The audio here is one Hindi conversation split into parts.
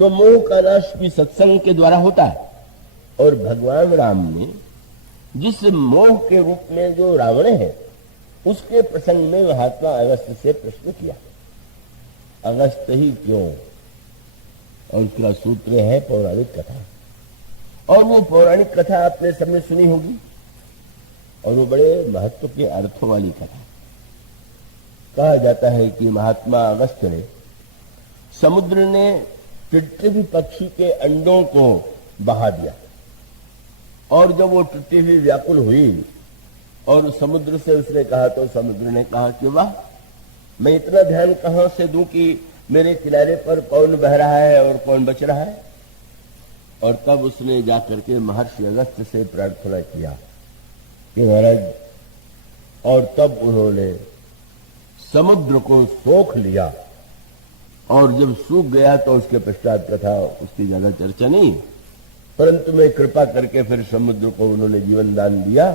तो मोह का नाश भी सत्संग के द्वारा होता है। और भगवान राम ने जिस मोह के रूप में जो रावण है, उसके प्रसंग में महात्मा अगस्त्य से प्रश्न किया, अगस्त्य ही क्यों? और उसका सूत्र है पौराणिक कथा। और वो पौराणिक कथा आपने सबने सुनी होगी, और वो बड़े महत्व के अर्थों वाली कथा। कहा जाता है कि महात्मा अगस्त्य ने, समुद्र ने टिटवी पक्षी के अंडों को बहा दिया, और जब वो टिटवी व्याकुल हुई और समुद्र से उसने कहा, तो समुद्र ने कहा कि वाह, मैं इतना ध्यान कहां से दूं कि मेरे किनारे पर कौन बह रहा है और कौन बच रहा है। और तब उसने जाकर के महर्षि अगस्त्य से प्रार्थना किया कि महाराज, और तब उन्होंने समुद्र को सोख लिया, और जब सूख गया तो उसके पश्चात कथा उसकी ज्यादा चर्चा नहीं, परंतु मैं कृपा करके फिर समुद्र को उन्होंने जीवन दान दिया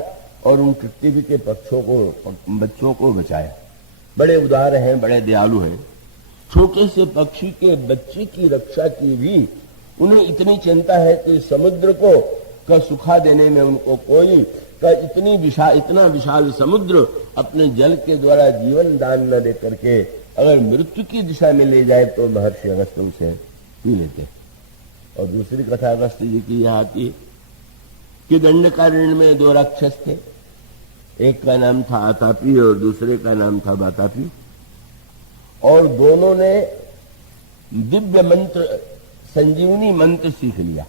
और उन टिटवी के बच्चों को बचाया। बड़े उदार हैं, बड़े दयालु हैं। छोटे से पक्षी के बच्चे की रक्षा की भी उन्हें इतनी चिंता है कि समुद्र को का सुखा देने में उनको कोई का इतना विशाल समुद्र अपने जल के द्वारा जीवन दान न दे करके अगर मृत्यु की दिशा में ले जाए तो महर्षि अगस्त्य उसे पी लेते। और दूसरी कथा अगस्त्य जी की यह आती कि दंडकारण्य में दो राक्षस थे, एक का नाम था आतापी और दूसरे का नाम था वातापी, और दोनों ने दिव्य मंत्र संजीवनी मंत्र सीख लिया।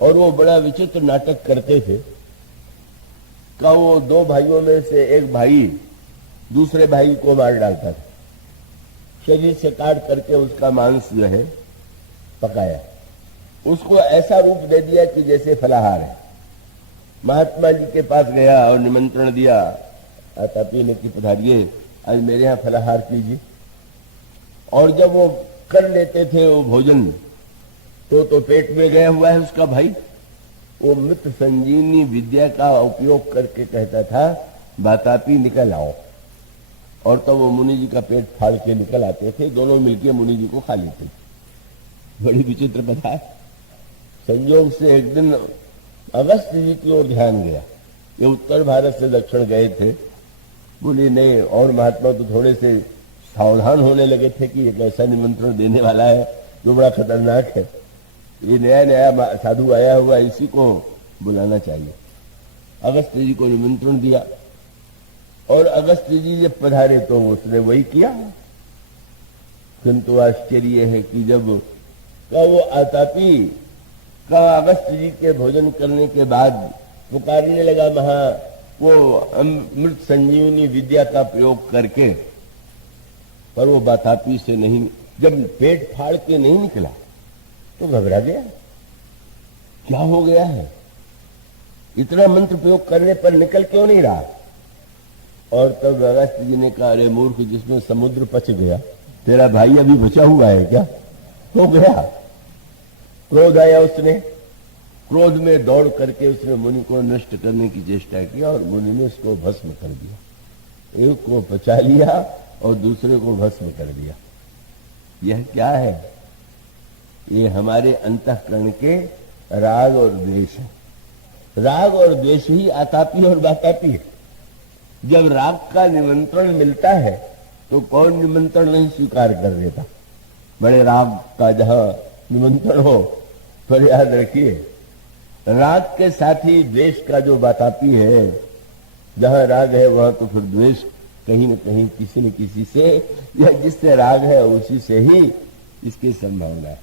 और वो बड़ा विचित्र नाटक करते थे का वो दो भाइयों में से एक भाई दूसरे भाई को मार डालता था, शरीर से काट करके उसका मांस जो है पकाया, उसको ऐसा रूप दे दिया कि जैसे फलाहार है। महात्मा जी के पास गया और निमंत्रण दिया, आतापी ने कि पधारिए, आज मेरे यहां फलाहार कीजिए। और जब वो कर लेते थे वो भोजन, तो पेट में गया हुआ है उसका भाई, वो मृत संजीवनी विद्या का उपयोग करके कहता था, वातापी निकल आओ। और तब वो मुनि जी का पेट फाड़ के निकल आते थे, दोनों मिलकर मुनि जी को खा लेते थे। बड़ी विचित्र कथा है। संयोग से एक दिन अगस्त्य जी की ओर ध्यान गया, ये उत्तर भारत से दक्षिण गए थे, बोले नहीं, और महात्मा तो थोड़े से सावधान होने लगे थे कि एक ऐसा निमंत्रण देने वाला है जो बड़ा खतरनाक है, ये नया नया साधु आया हुआ, इसी को बुलाना चाहिए। अगस्त्य जी को निमंत्रण दिया और अगस्त्य जी जब पधारे तो उसने वही किया। किंतु आश्चर्य है कि जब वो आतापी का अगस्त्य जी के भोजन करने के बाद पुकारने लगा वो अमृत संजीवनी विद्या का प्रयोग करके, पर वो वातापी से नहीं, जब पेट फाड़ के नहीं निकला तो घबरा गया, क्या हो गया है, इतना मंत्र प्रयोग करने पर निकल क्यों नहीं रहा। और तब अगस्त्य जी ने कहा, अरे मूर्ख, जिसमें समुद्र पच गया, तेरा भाई अभी बचा हुआ है क्या? हो गया। क्रोध आया, उसने क्रोध में दौड़ करके उसने मुनि को नष्ट करने की चेष्टा की और मुनि ने उसको भस्म कर दिया। एक को बचा लिया और दूसरे को भस्म कर दिया। यह क्या है? ये हमारे अंतःकरण के राग और द्वेष है। राग और द्वेष ही आतापी और वातापी है। जब राग का निमंत्रण मिलता है तो कौन निमंत्रण नहीं स्वीकार कर देता। बड़े राग का जहां निमंत्रण हो, पर याद रखिए, राग के साथ ही द्वेष का जो वातापी है, जहां राग है वहां तो फिर द्वेष कहीं न कहीं किसी न किसी से, या जिससे राग है उसी से ही इसकी संभावना है।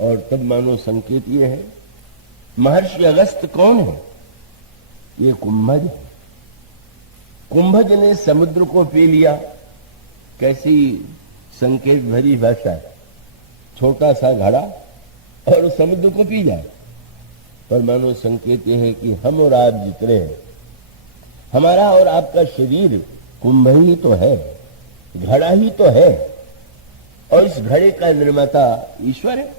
और तब मानो संकेत ये है, महर्षि अगस्त्य कौन है? ये कुंभज है। कुंभज ने समुद्र को पी लिया। कैसी संकेत भरी भाषा है, छोटा सा घड़ा और समुद्र को पी जाए। पर मानो संकेत यह है कि हम और आप जितने हैं, हमारा और आपका शरीर कुंभ ही तो है, घड़ा ही तो है, और इस घड़े का निर्माता ईश्वर है।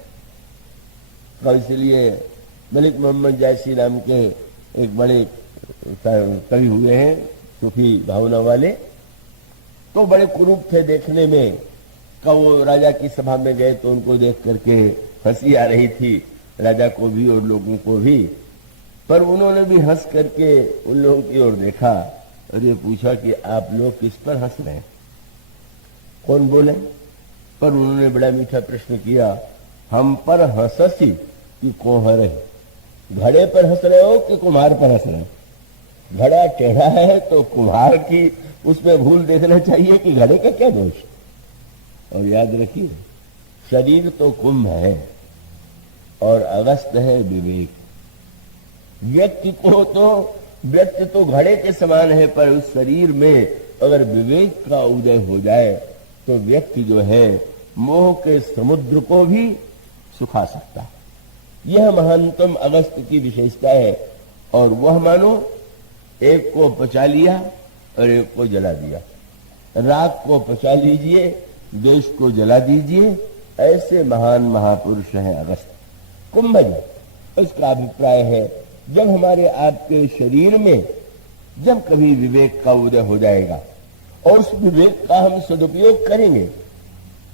और इसलिए मलिक मोहम्मद जायसी नाम के एक बड़े कवि हुए हैं, सूफी भावना वाले, तो बड़े कुरूप थे देखने में, वो राजा की सभा में गए तो उनको देख करके हंसी आ रही थी, राजा को भी और लोगों को भी, पर उन्होंने भी हंस करके उन लोगों की ओर देखा और ये पूछा कि आप लोग किस पर हंस रहे हैं, कौन बोले? पर उन्होंने बड़ा मीठा प्रश्न किया, हम पर हंससी कि कोहरे, घड़े पर हंस रहे हो कि कुम्हार पर हंस रहे हो? घड़ा टेढ़ा है तो कुम्हार की उसमें भूल देखना चाहिए कि घड़े का क्या दोष। और याद रखिए, शरीर तो कुंभ है और अगस्त है विवेक। व्यक्ति तो घड़े के समान है, पर उस शरीर में अगर विवेक का उदय हो जाए तो व्यक्ति जो है मोह के समुद्र को भी सुखा सकता है। यह महानतम अगस्त की विशेषता है। और वह मानो एक को पचा लिया और एक को जला दिया। राग को पचा लीजिए, देश को जला दीजिए, ऐसे महान महापुरुष हैं अगस्त। कुंभज इसका अभिप्राय है, जब हमारे आपके शरीर में जब कभी विवेक का उदय हो जाएगा और उस विवेक का हम सदुपयोग करेंगे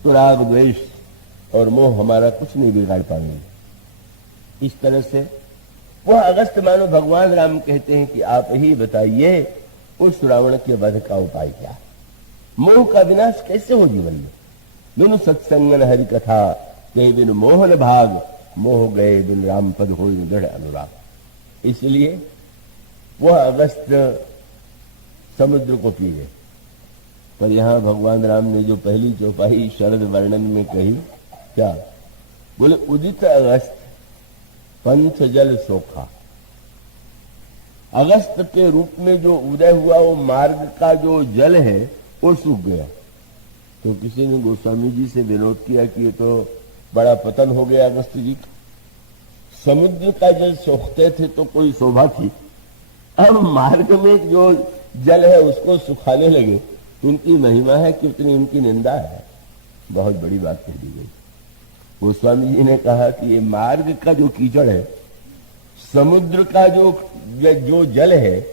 तो राग द्वेष और मोह हमारा कुछ नहीं बिगाड़ पाएंगे। इस तरह से वह अगस्त मानो भगवान राम कहते हैं कि आप ही बताइए उस रावण के वध का उपाय क्या है, मोह का विनाश कैसे हो जीवन में। बिनु सत्संगन हरि कथा ते बिनु मोहन भाग, मोह गए बिन राम पद हो दृढ़ अनुराग। इसलिए वह अगस्त समुद्र को पी गए। पर यहां भगवान राम ने जो पहली चौपाई शरद वर्णन में कही, क्या बोले? उदित अगस्त पंथ जल सोखा। अगस्त के रूप में जो उदय हुआ वो मार्ग का जो जल है वो सूख गया। तो किसी ने गोस्वामी जी से विनोद किया कि ये तो बड़ा पतन हो गया अगस्त जी। समुद्र का जल सोखते थे तो कोई शोभा थी, अब मार्ग में जो जल है उसको सुखाने लगे, उनकी महिमा है कि उतनी उनकी निंदा है। बहुत बड़ी बात कह दी गई। गोस्वामी जी ने कहा कि ये मार्ग का जो कीचड़ है, समुद्र का जो जल है,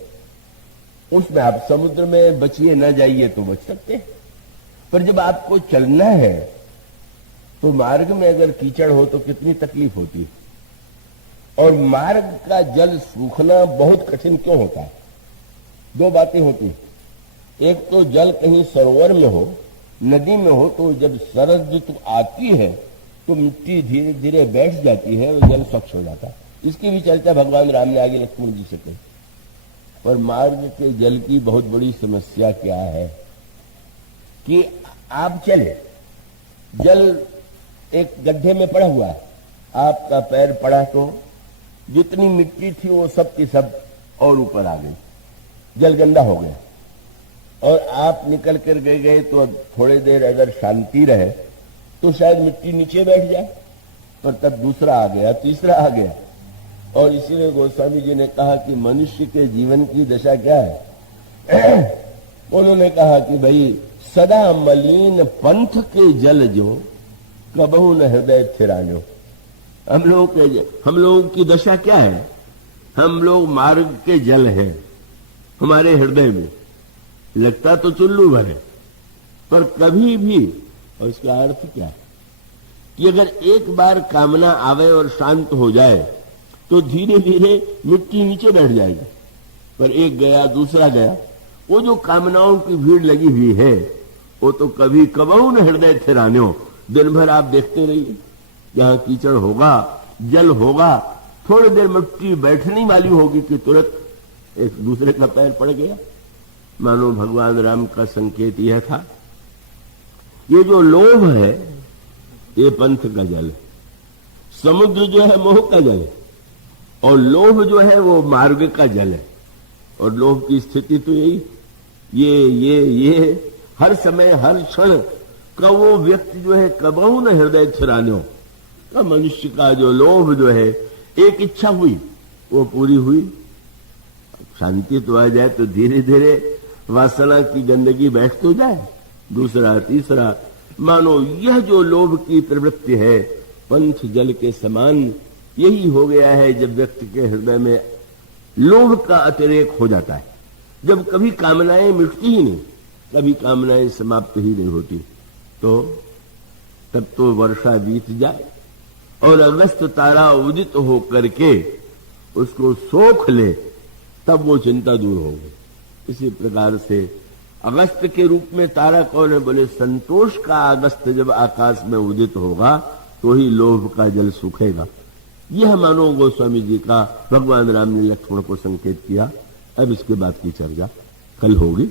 उसमें आप समुद्र में बचिए न जाइए तो बच सकते हैं, पर जब आपको चलना है तो मार्ग में अगर कीचड़ हो तो कितनी तकलीफ होती है। और मार्ग का जल सूखना बहुत कठिन क्यों होता है? दो बातें होती हैं। एक तो जल कहीं सरोवर में हो, नदी में हो, तो जब शरद ऋतु आती है तो मिट्टी धीरे धीरे बैठ जाती है और जल स्वच्छ हो जाता है। इसकी भी चर्चा भगवान राम ने आगे लक्ष्मण जी से कही। पर मार्ग के जल की बहुत बड़ी समस्या क्या है कि आप चले, जल एक गड्ढे में पड़ा हुआ है, आपका पैर पड़ा तो जितनी मिट्टी थी वो सब की सब और ऊपर आ गई, जल गंदा हो गया। और आप निकल कर गए तो थोड़ी देर अगर शांति रहे तो शायद मिट्टी नीचे बैठ जाए, पर तब दूसरा आ गया, तीसरा आ गया। और इसीलिए गोस्वामी जी ने कहा कि मनुष्य के जीवन की दशा क्या है? उन्होंने कहा कि भाई सदा मलिन पंथ के जल जो कबहू न हृदय थिरानो। हम लोगों की दशा क्या है? हम लोग मार्ग के जल हैं, हमारे हृदय में लगता तो चुल्लू भर है, पर कभी भी, और इसका अर्थ क्या है कि अगर एक बार कामना आवे और शांत हो जाए तो धीरे धीरे मिट्टी नीचे बैठ जाएगी। पर एक गया दूसरा गया, वो जो कामनाओं की भीड़ लगी हुई है वो तो कभी कबहू न हृदय थिरान्यो। दिन भर आप देखते रहिए, जहां कीचड़ होगा, जल होगा, थोड़ी देर मिट्टी बैठने वाली होगी कि तुरंत एक दूसरे का पैर पड़ गया। मानो भगवान राम का संकेत यह था, ये जो लोभ है ये पंथ का जल है, समुद्र जो है मोह का जल है, और लोभ जो है वो मार्ग का जल है। और लोभ की स्थिति तो यही, ये हर समय हर क्षण का वो व्यक्ति जो है कबहू न हृदय थिरान्यो का, मनुष्य का जो लोभ जो है, एक इच्छा हुई वो पूरी हुई, शांति तो आ जाए तो धीरे धीरे वासना की गंदगी बैठ तो जाए, दूसरा तीसरा। मानो यह जो लोभ की प्रवृत्ति है पंथ जल के समान यही हो गया है। जब व्यक्ति के हृदय में लोभ का अतिरेक हो जाता है, जब कभी कामनाएं मिटती ही नहीं, कभी कामनाएं समाप्त ही नहीं होती, तो तब तो वर्षा बीत जाए और अगस्त तारा उदित हो करके उसको सोख ले, तब वो चिंता दूर होगी। इसी प्रकार से अगस्त के रूप में तारा कौन है? बोले संतोष का अगस्त जब आकाश में उदित होगा तो ही लोभ का जल सूखेगा। यह मानो गोस्वामी जी का भगवान राम ने लक्ष्मण को संकेत किया। अब इसके बाद की चर्चा कल होगी।